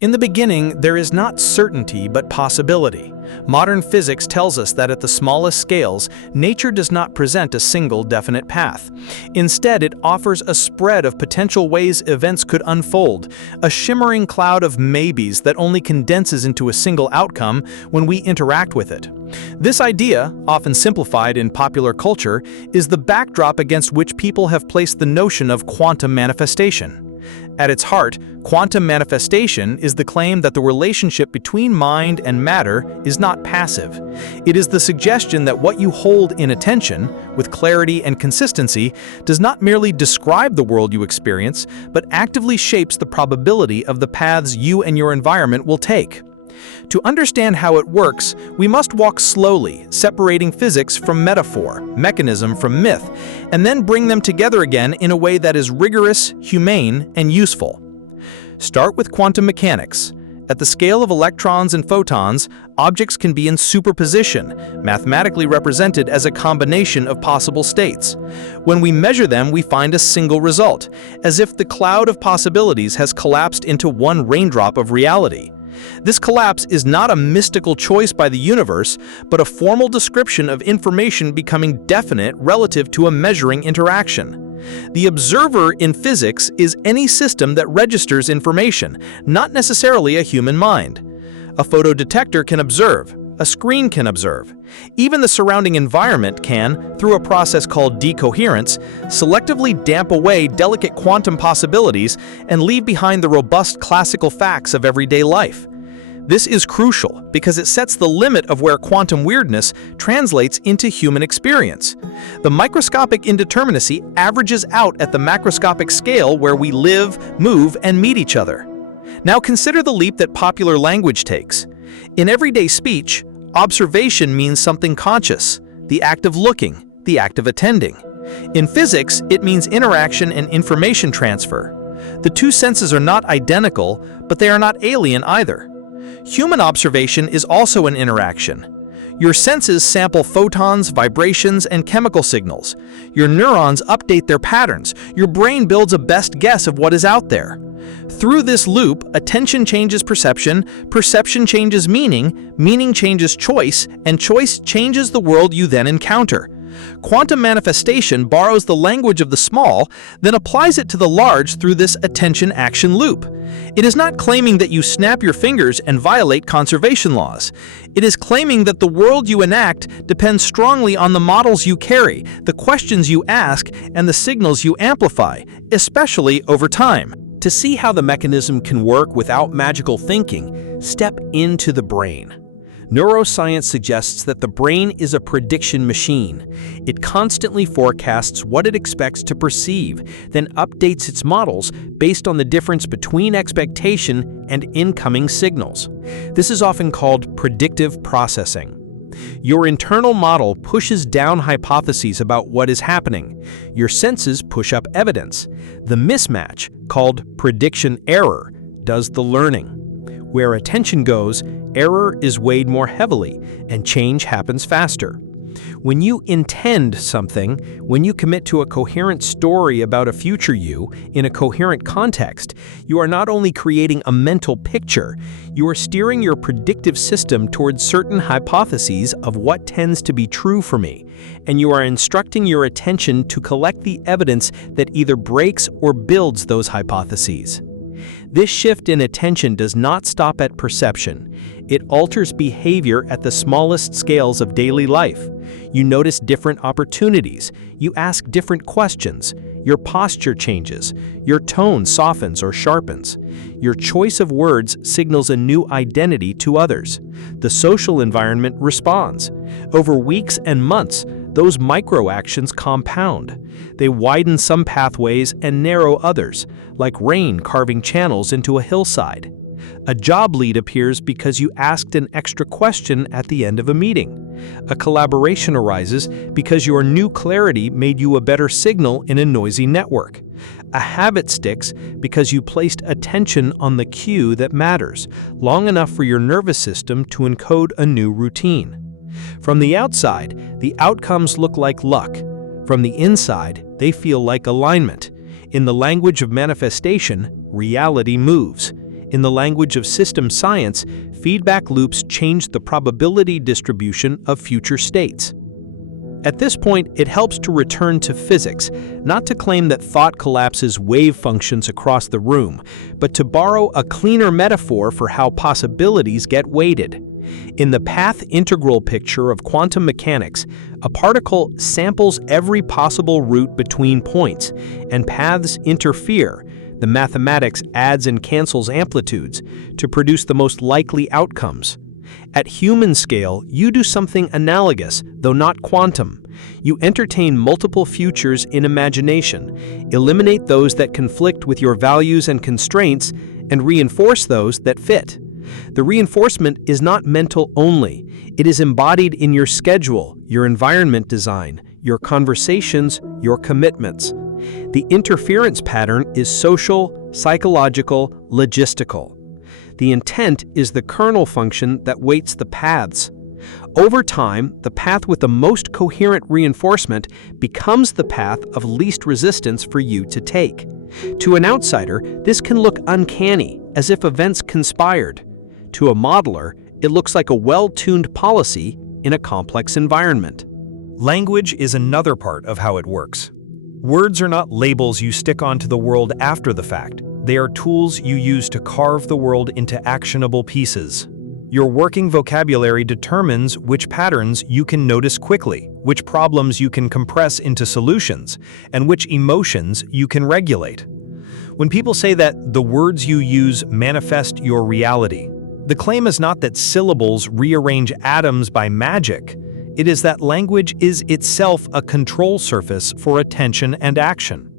In the beginning, there is not certainty but possibility. Modern physics tells us that at the smallest scales, nature does not present a single definite path. Instead, it offers a spread of potential ways events could unfold, a shimmering cloud of maybes that only condenses into a single outcome when we interact with it. This idea, often simplified in popular culture, is the backdrop against which people have placed the notion of quantum manifestation. At its heart, quantum manifestation is the claim that the relationship between mind and matter is not passive. It is the suggestion that what you hold in attention, with clarity and consistency, does not merely describe the world you experience, but actively shapes the probability of the paths you and your environment will take. To understand how it works, we must walk slowly, separating physics from metaphor, mechanism from myth, and then bring them together again in a way that is rigorous, humane, and useful. Start with quantum mechanics. At the scale of electrons and photons, objects can be in superposition, mathematically represented as a combination of possible states. When we measure them, we find a single result, as if the cloud of possibilities has collapsed into one raindrop of reality. This collapse is not a mystical choice by the universe, but a formal description of information becoming definite relative to a measuring interaction. The observer in physics is any system that registers information, not necessarily a human mind. A photodetector can observe. A screen can observe. Even the surrounding environment can, through a process called decoherence, selectively damp away delicate quantum possibilities and leave behind the robust classical facts of everyday life. This is crucial because it sets the limit of where quantum weirdness translates into human experience. The microscopic indeterminacy averages out at the macroscopic scale where we live, move, and meet each other. Now consider the leap that popular language takes. In everyday speech, observation means something conscious, the act of looking, the act of attending. In physics, it means interaction and information transfer. The two senses are not identical, but they are not alien either. Human observation is also an interaction. Your senses sample photons, vibrations, and chemical signals. Your neurons update their patterns. Your brain builds a best guess of what is out there. Through this loop, attention changes perception, perception changes meaning, meaning changes choice, and choice changes the world you then encounter. Quantum manifestation borrows the language of the small, then applies it to the large through this attention-action loop. It is not claiming that you snap your fingers and violate conservation laws. It is claiming that the world you enact depends strongly on the models you carry, the questions you ask, and the signals you amplify, especially over time. To see how the mechanism can work without magical thinking, step into the brain. Neuroscience suggests that the brain is a prediction machine. It constantly forecasts what it expects to perceive, then updates its models based on the difference between expectation and incoming signals. This is often called predictive processing. Your internal model pushes down hypotheses about what is happening. Your senses push up evidence. The mismatch, called prediction error, does the learning. Where attention goes, error is weighed more heavily, and change happens faster. When you intend something, when you commit to a coherent story about a future you in a coherent context, you are not only creating a mental picture, you are steering your predictive system towards certain hypotheses of what tends to be true for me, and you are instructing your attention to collect the evidence that either breaks or builds those hypotheses. This shift in attention does not stop at perception. It alters behavior at the smallest scales of daily life. You notice different opportunities. You ask different questions. Your posture changes. Your tone softens or sharpens. Your choice of words signals a new identity to others. The social environment responds. Over weeks and months, those micro-actions compound. They widen some pathways and narrow others, like rain carving channels into a hillside. A job lead appears because you asked an extra question at the end of a meeting. A collaboration arises because your new clarity made you a better signal in a noisy network. A habit sticks because you placed attention on the cue that matters, long enough for your nervous system to encode a new routine. From the outside, the outcomes look like luck. From the inside, they feel like alignment. In the language of manifestation, reality moves. In the language of system science, feedback loops change the probability distribution of future states. At this point, it helps to return to physics, not to claim that thought collapses wave functions across the room, but to borrow a cleaner metaphor for how possibilities get weighted. In the path integral picture of quantum mechanics, a particle samples every possible route between points, and paths interfere. The mathematics adds and cancels amplitudes to produce the most likely outcomes. At human scale, you do something analogous, though not quantum. You entertain multiple futures in imagination, eliminate those that conflict with your values and constraints, and reinforce those that fit. The reinforcement is not mental only. It is embodied in your schedule, your environment design, your conversations, your commitments. The interference pattern is social, psychological, logistical. The intent is the kernel function that weights the paths. Over time, the path with the most coherent reinforcement becomes the path of least resistance for you to take. To an outsider, this can look uncanny, as if events conspired. To a modeler, it looks like a well-tuned policy in a complex environment. Language is another part of how it works. Words are not labels you stick onto the world after the fact. They are tools you use to carve the world into actionable pieces. Your working vocabulary determines which patterns you can notice quickly, which problems you can compress into solutions, and which emotions you can regulate. When people say that the words you use manifest your reality, the claim is not that syllables rearrange atoms by magic. It is that language is itself a control surface for attention and action.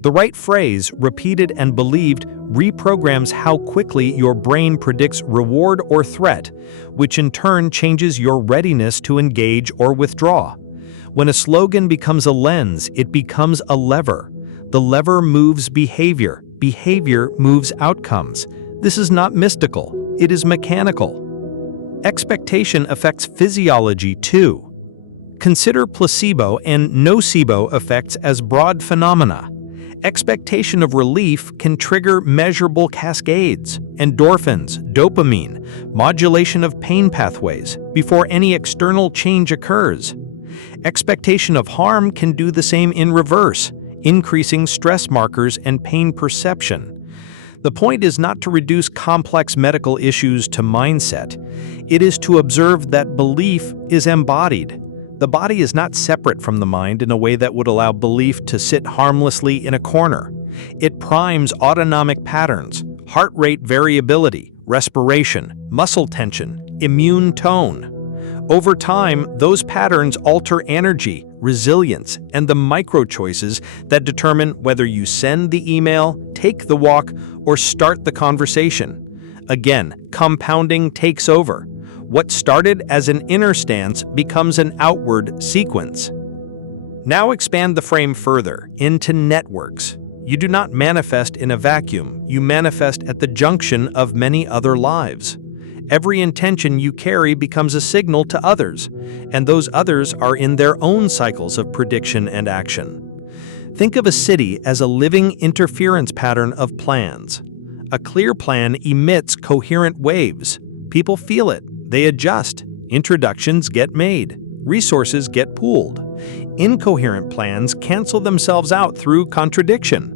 The right phrase, repeated and believed, reprograms how quickly your brain predicts reward or threat, which in turn changes your readiness to engage or withdraw. When a slogan becomes a lens, it becomes a lever. The lever moves behavior. Behavior moves outcomes. This is not mystical. It is mechanical. Expectation affects physiology too. Consider placebo and nocebo effects as broad phenomena. Expectation of relief can trigger measurable cascades, endorphins, dopamine, modulation of pain pathways before any external change occurs. Expectation of harm can do the same in reverse, increasing stress markers and pain perception. The point is not to reduce complex medical issues to mindset. It is to observe that belief is embodied. The body is not separate from the mind in a way that would allow belief to sit harmlessly in a corner. It primes autonomic patterns, heart rate variability, respiration, muscle tension, immune tone. Over time, those patterns alter energy, resilience, and the micro-choices that determine whether you send the email, take the walk, or start the conversation. Again, compounding takes over. What started as an inner stance becomes an outward sequence. Now expand the frame further into networks. You do not manifest in a vacuum. You manifest at the junction of many other lives. Every intention you carry becomes a signal to others, and those others are in their own cycles of prediction and action. Think of a city as a living interference pattern of plans. A clear plan emits coherent waves. People feel it. They adjust. Introductions get made. Resources get pooled. Incoherent plans cancel themselves out through contradiction.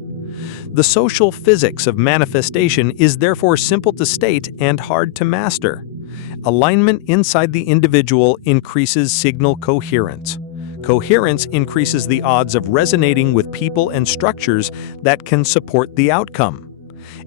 The social physics of manifestation is therefore simple to state and hard to master. Alignment inside the individual increases signal coherence. Coherence increases the odds of resonating with people and structures that can support the outcome.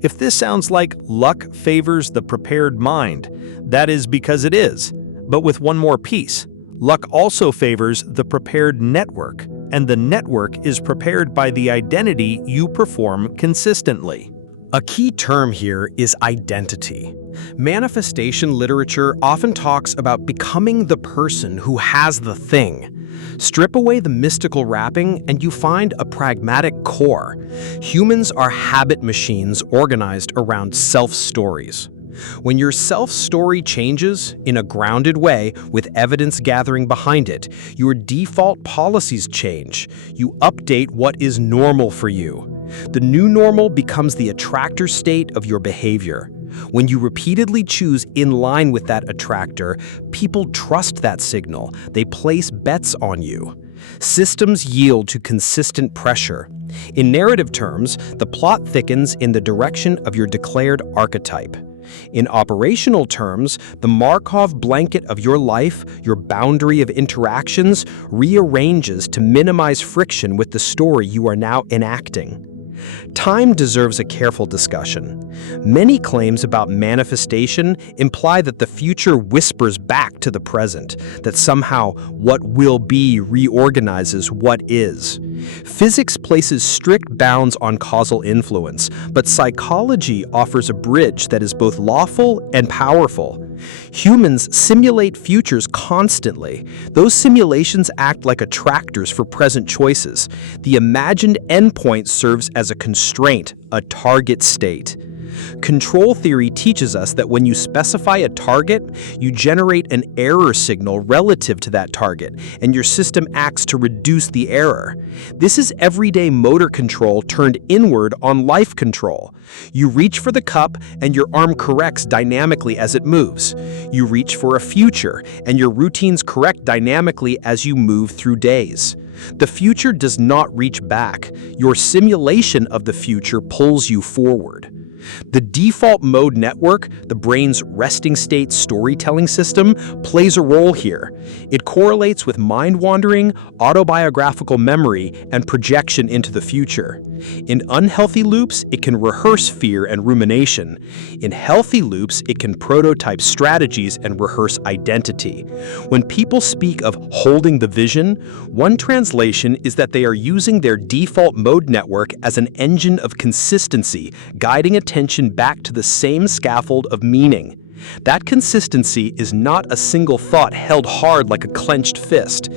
If this sounds like luck favors the prepared mind, that is because it is. But with one more piece, luck also favors the prepared network, and the network is prepared by the identity you perform consistently. A key term here is identity. Manifestation literature often talks about becoming the person who has the thing. Strip away the mystical wrapping and you find a pragmatic core. Humans are habit machines organized around self-stories. When your self-story changes in a grounded way with evidence gathering behind it, your default policies change. You update what is normal for you. The new normal becomes the attractor state of your behavior. When you repeatedly choose in line with that attractor, people trust that signal. They place bets on you. Systems yield to consistent pressure. In narrative terms, the plot thickens in the direction of your declared archetype. In operational terms, the Markov blanket of your life, your boundary of interactions, rearranges to minimize friction with the story you are now enacting. Time deserves a careful discussion. Many claims about manifestation imply that the future whispers back to the present, that somehow what will be reorganizes what is. Physics places strict bounds on causal influence, but psychology offers a bridge that is both lawful and powerful. Humans simulate futures constantly. Those simulations act like attractors for present choices. The imagined endpoint serves as a constraint, a target state. Control theory teaches us that when you specify a target, you generate an error signal relative to that target, and your system acts to reduce the error. This is everyday motor control turned inward on life control. You reach for the cup, and your arm corrects dynamically as it moves. You reach for a future, and your routines correct dynamically as you move through days. The future does not reach back. Your simulation of the future pulls you forward. The default mode network, the brain's resting state storytelling system, plays a role here. It correlates with mind-wandering, autobiographical memory, and projection into the future. In unhealthy loops, it can rehearse fear and rumination. In healthy loops, it can prototype strategies and rehearse identity. When people speak of holding the vision, one translation is that they are using their default mode network as an engine of consistency, guiding attention back to the same scaffold of meaning. That consistency is not a single thought held hard like a clenched fist.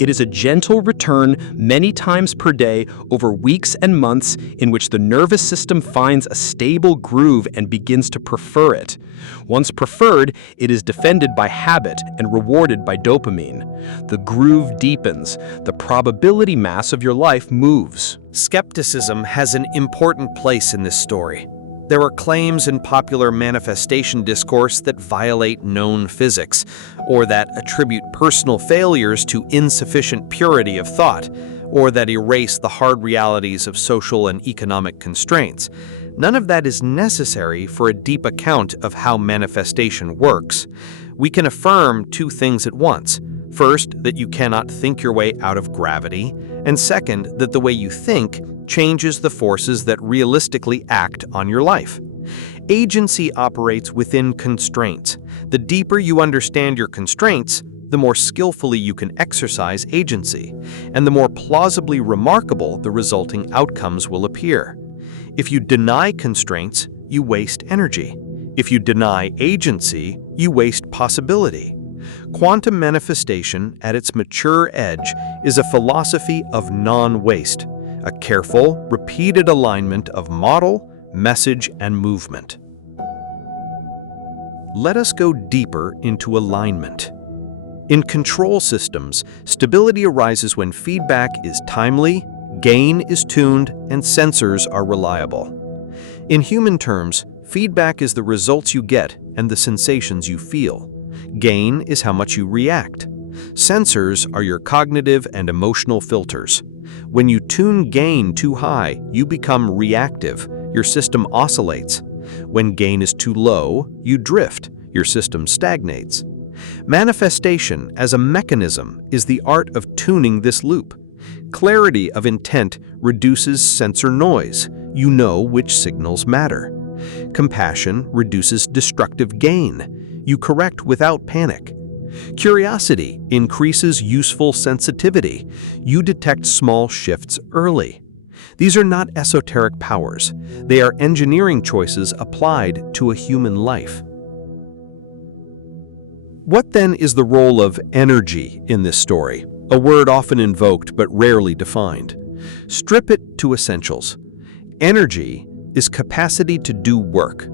It is a gentle return many times per day over weeks and months in which the nervous system finds a stable groove and begins to prefer it. Once preferred, it is defended by habit and rewarded by dopamine. The groove deepens. The probability mass of your life moves. Skepticism has an important place in this story. There are claims in popular manifestation discourse that violate known physics, or that attribute personal failures to insufficient purity of thought, or that erase the hard realities of social and economic constraints. None of that is necessary for a deep account of how manifestation works. We can affirm two things at once. First, that you cannot think your way out of gravity, and second, that the way you think changes the forces that realistically act on your life. Agency operates within constraints. The deeper you understand your constraints, the more skillfully you can exercise agency, and the more plausibly remarkable the resulting outcomes will appear. If you deny constraints, you waste energy. If you deny agency, you waste possibility. Quantum manifestation, at its mature edge, is a philosophy of non-waste, a careful, repeated alignment of model, message, and movement. Let us go deeper into alignment. In control systems, stability arises when feedback is timely, gain is tuned, and sensors are reliable. In human terms, feedback is the results you get and the sensations you feel. Gain is how much you react. Sensors are your cognitive and emotional filters. When you tune gain too high, you become reactive. Your system oscillates. When gain is too low, you drift. Your system stagnates. Manifestation as a mechanism is the art of tuning this loop. Clarity of intent reduces sensor noise. You know which signals matter. Compassion reduces destructive gain. You correct without panic. Curiosity increases useful sensitivity. You detect small shifts early. These are not esoteric powers. They are engineering choices applied to a human life. What then is the role of energy in this story? A word often invoked but rarely defined. Strip it to essentials. Energy is capacity to do work.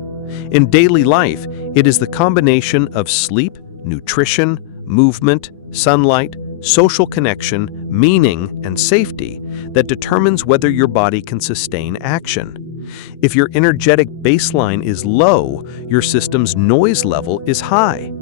In daily life, it is the combination of sleep, nutrition, movement, sunlight, social connection, meaning, and safety that determines whether your body can sustain action. If your energetic baseline is low, your system's noise level is high.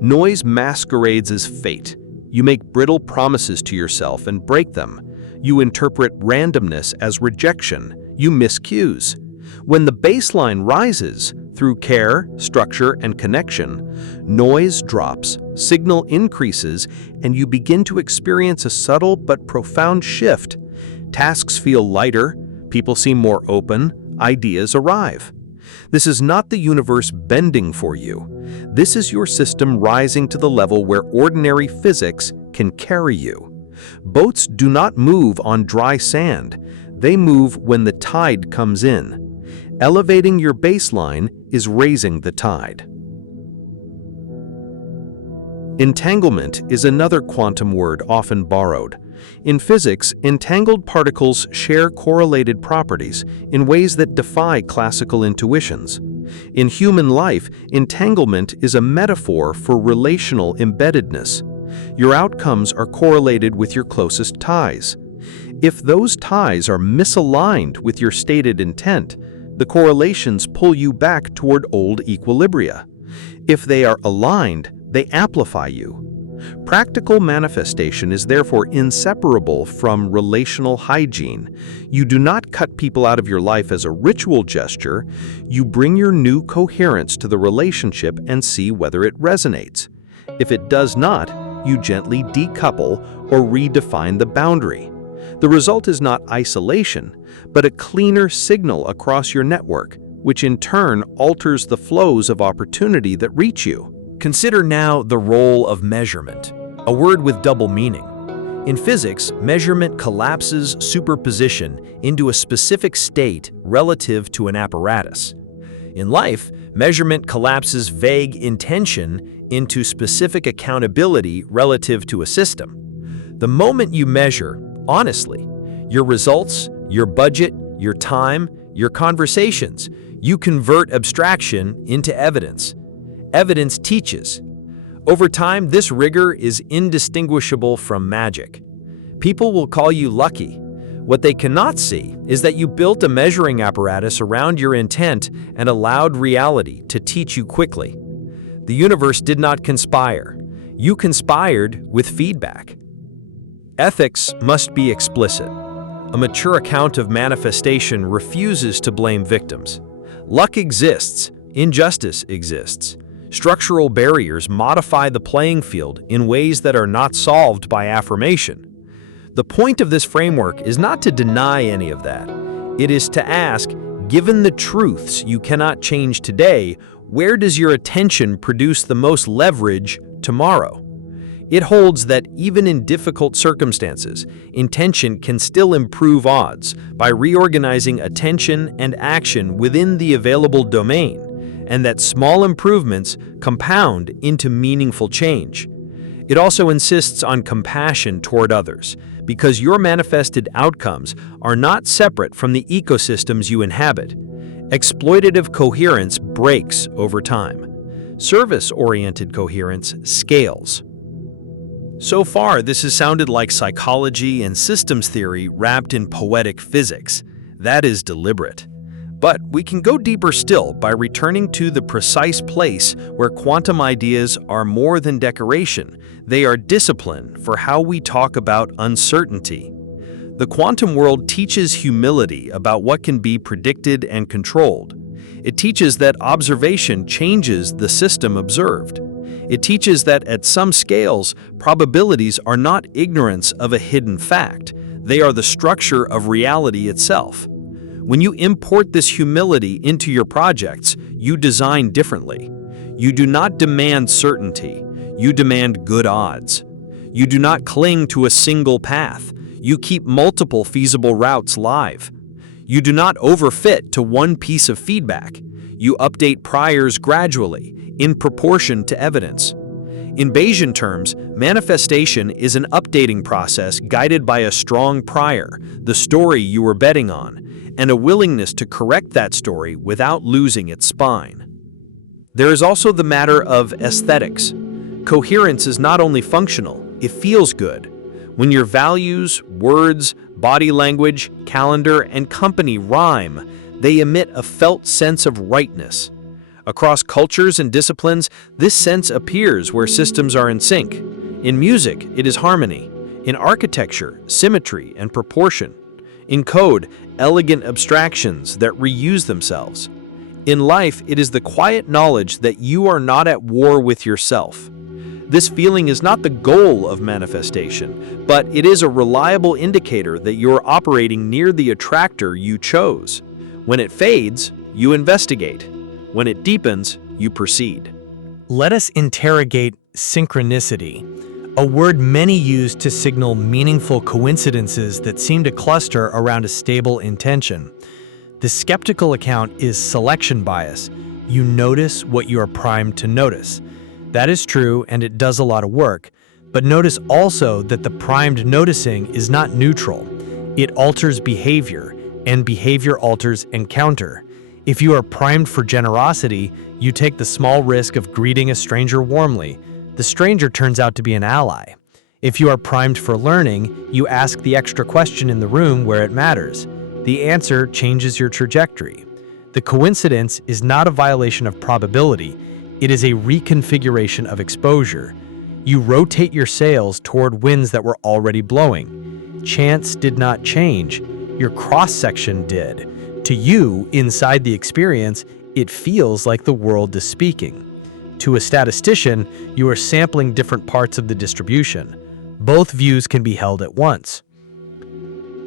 Noise masquerades as fate. You make brittle promises to yourself and break them. You interpret randomness as rejection. You miss cues. When the baseline rises, through care, structure, and connection, noise drops, signal increases, and you begin to experience a subtle but profound shift. Tasks feel lighter, people seem more open, ideas arrive. This is not the universe bending for you. This is your system rising to the level where ordinary physics can carry you. Boats do not move on dry sand. They move when the tide comes in. Elevating your baseline is raising the tide. Entanglement is another quantum word often borrowed. In physics, entangled particles share correlated properties in ways that defy classical intuitions. In human life, entanglement is a metaphor for relational embeddedness. Your outcomes are correlated with your closest ties. If those ties are misaligned with your stated intent, the correlations pull you back toward old equilibria. If they are aligned, they amplify you. Practical manifestation is therefore inseparable from relational hygiene. You do not cut people out of your life as a ritual gesture. You bring your new coherence to the relationship and see whether it resonates. If it does not, you gently decouple or redefine the boundary. The result is not isolation, but a cleaner signal across your network, which in turn alters the flows of opportunity that reach you. Consider now the role of measurement, a word with double meaning. In physics, measurement collapses superposition into a specific state relative to an apparatus. In life, measurement collapses vague intention into specific accountability relative to a system. The moment you measure, honestly, your results, your budget, your time, your conversations, you convert abstraction into evidence. Evidence teaches. Over time, this rigor is indistinguishable from magic. People will call you lucky. What they cannot see is that you built a measuring apparatus around your intent and allowed reality to teach you quickly. The universe did not conspire. You conspired with feedback. Ethics must be explicit. A mature account of manifestation refuses to blame victims. Luck exists, injustice exists. Structural barriers modify the playing field in ways that are not solved by affirmation. The point of this framework is not to deny any of that. It is to ask, given the truths you cannot change today, where does your attention produce the most leverage tomorrow? It holds that even in difficult circumstances, intention can still improve odds by reorganizing attention and action within the available domain, and that small improvements compound into meaningful change. It also insists on compassion toward others, because your manifested outcomes are not separate from the ecosystems you inhabit. Exploitative coherence breaks over time. Service-oriented coherence scales. So far, this has sounded like psychology and systems theory wrapped in poetic physics. That is deliberate. But we can go deeper still by returning to the precise place where quantum ideas are more than decoration. They are discipline for how we talk about uncertainty. The quantum world teaches humility about what can be predicted and controlled. It teaches that observation changes the system observed. It teaches that at some scales, probabilities are not ignorance of a hidden fact. They are the structure of reality itself. When you import this humility into your projects, you design differently. You do not demand certainty. You demand good odds. You do not cling to a single path. You keep multiple feasible routes live. You do not overfit to one piece of feedback. You update priors gradually, in proportion to evidence. In Bayesian terms, manifestation is an updating process guided by a strong prior, the story you were betting on, and a willingness to correct that story without losing its spine. There is also the matter of aesthetics. Coherence is not only functional, it feels good. When your values, words, body language, calendar, and company rhyme, They emit a felt sense of rightness. Across cultures and disciplines, this sense appears where systems are in sync. In music, it is harmony. In architecture, symmetry and proportion. In code, elegant abstractions that reuse themselves. In life, it is the quiet knowledge that you are not at war with yourself. This feeling is not the goal of manifestation, but it is a reliable indicator that you're operating near the attractor you chose. When it fades, you investigate. When it deepens, you proceed. Let us interrogate synchronicity, a word many use to signal meaningful coincidences that seem to cluster around a stable intention. The skeptical account is selection bias. You notice what you are primed to notice. That is true, and it does a lot of work, but notice also that the primed noticing is not neutral. It alters behavior, and behavior alters encounter. If you are primed for generosity, you take the small risk of greeting a stranger warmly. The stranger turns out to be an ally. If you are primed for learning, you ask the extra question in the room where it matters. The answer changes your trajectory. The coincidence is not a violation of probability. It is a reconfiguration of exposure. You rotate your sails toward winds that were already blowing. Chance did not change. Your cross-section did. To you, inside the experience, it feels like the world is speaking. To a statistician, you are sampling different parts of the distribution. Both views can be held at once.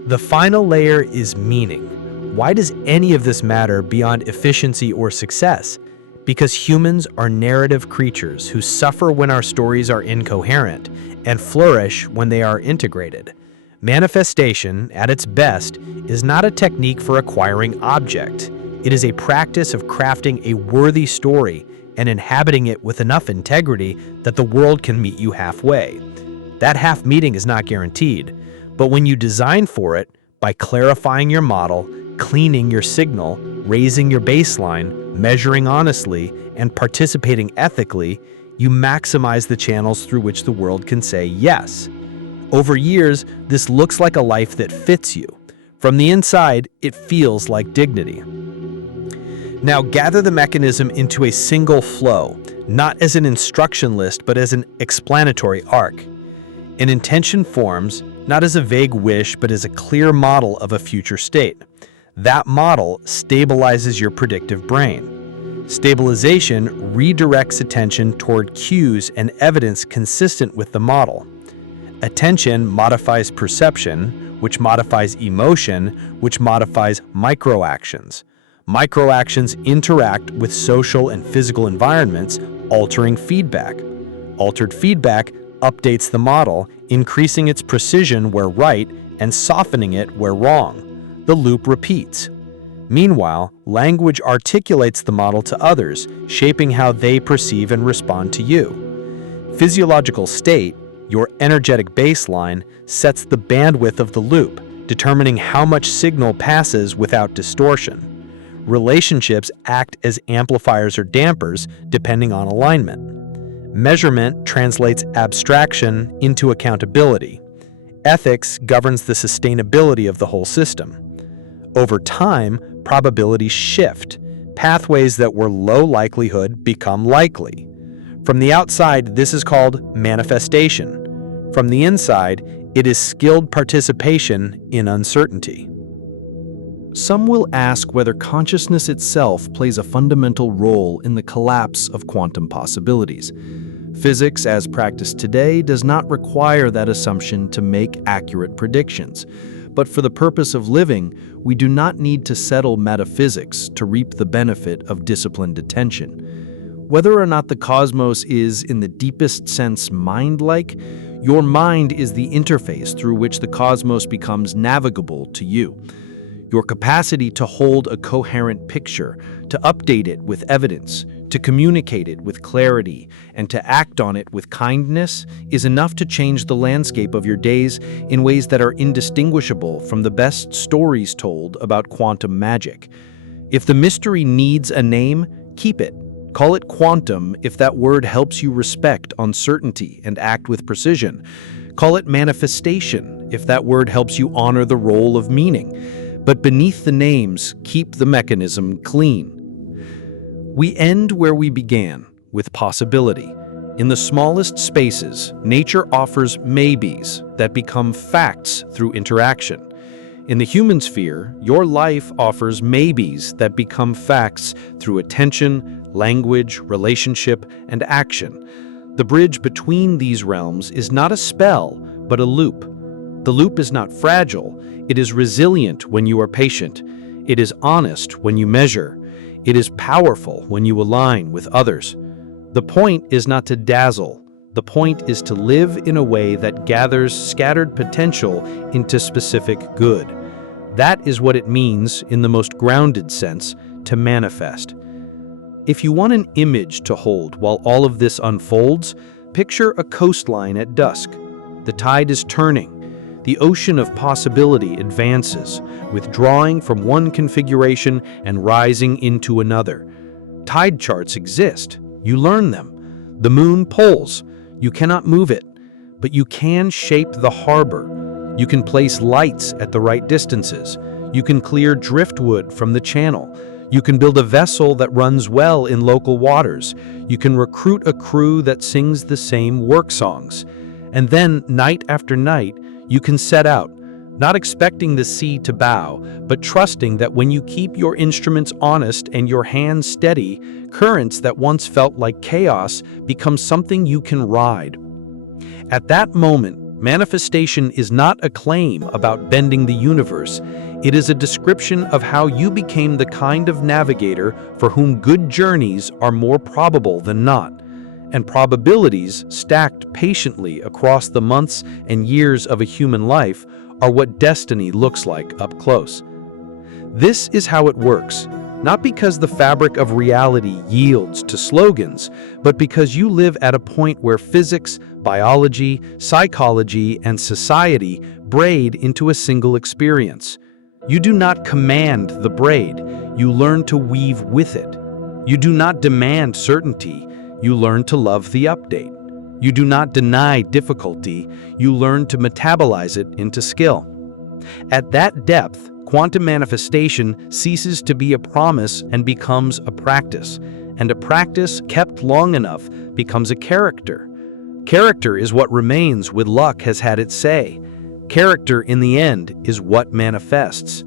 The final layer is meaning. Why does any of this matter beyond efficiency or success? Because humans are narrative creatures who suffer when our stories are incoherent and flourish when they are integrated. Manifestation, at its best, is not a technique for acquiring object. It is a practice of crafting a worthy story and inhabiting it with enough integrity that the world can meet you halfway. That half meeting is not guaranteed, but when you design for it, by clarifying your model, cleaning your signal, raising your baseline, measuring honestly, and participating ethically, you maximize the channels through which the world can say yes. Over years, this looks like a life that fits you. From the inside, it feels like dignity. Now gather the mechanism into a single flow, not as an instruction list, but as an explanatory arc. An intention forms, not as a vague wish, but as a clear model of a future state. That model stabilizes your predictive brain. Stabilization redirects attention toward cues and evidence consistent with the model. Attention modifies perception, which modifies emotion, which modifies microactions. Microactions interact with social and physical environments, altering feedback. Altered feedback updates the model, increasing its precision where right and softening it where wrong. The loop repeats. Meanwhile, language articulates the model to others, shaping how they perceive and respond to you. Physiological state, your energetic baseline, sets the bandwidth of the loop, determining how much signal passes without distortion. Relationships act as amplifiers or dampers, depending on alignment. Measurement translates abstraction into accountability. Ethics governs the sustainability of the whole system. Over time, probabilities shift. Pathways that were low likelihood become likely. From the outside, this is called manifestation. From the inside, it is skilled participation in uncertainty. Some will ask whether consciousness itself plays a fundamental role in the collapse of quantum possibilities. Physics, as practiced today, does not require that assumption to make accurate predictions. But for the purpose of living, we do not need to settle metaphysics to reap the benefit of disciplined attention. Whether or not the cosmos is, in the deepest sense, mind-like, your mind is the interface through which the cosmos becomes navigable to you. Your capacity to hold a coherent picture, to update it with evidence, to communicate it with clarity, and to act on it with kindness is enough to change the landscape of your days in ways that are indistinguishable from the best stories told about quantum magic. If the mystery needs a name, keep it. Call it quantum if that word helps you respect uncertainty and act with precision. Call it manifestation if that word helps you honor the role of meaning. but beneath the names, keep the mechanism clean. We end where we began, with possibility. In the smallest spaces, nature offers maybes that become facts through interaction. In the human sphere, your life offers maybes that become facts through attention, language, relationship, and action. The bridge between these realms is not a spell, but a loop. The loop is not fragile, it is resilient when you are patient. It is honest when you measure. It is powerful when you align with others. The point is not to dazzle. The point is to live in a way that gathers scattered potential into specific good. That is what it means, in the most grounded sense, to manifest. If you want an image to hold while all of this unfolds, picture a coastline at dusk. The tide is turning. The ocean of possibility advances, withdrawing from one configuration and rising into another. Tide charts exist. You learn them. The moon pulls. You cannot move it, but you can shape the harbor. You can place lights at the right distances. You can clear driftwood from the channel. You can build a vessel that runs well in local waters. You can recruit a crew that sings the same work songs. And then, night after night, you can set out, not expecting the sea to bow, but trusting that when you keep your instruments honest and your hands steady, currents that once felt like chaos become something you can ride. At that moment, manifestation is not a claim about bending the universe. It is a description of how you became the kind of navigator for whom good journeys are more probable than not. And probabilities, stacked patiently across the months and years of a human life, are what destiny looks like up close. This is how it works, not because the fabric of reality yields to slogans, but because you live at a point where physics, biology, psychology, and society braid into a single experience. You do not command the braid, you learn to weave with it. You do not demand certainty, you learn to love the update. You do not deny difficulty, you learn to metabolize it into skill. At that depth, quantum manifestation ceases to be a promise and becomes a practice, and a practice kept long enough becomes a character. Character is what remains when luck has had its say. Character, in the end, is what manifests.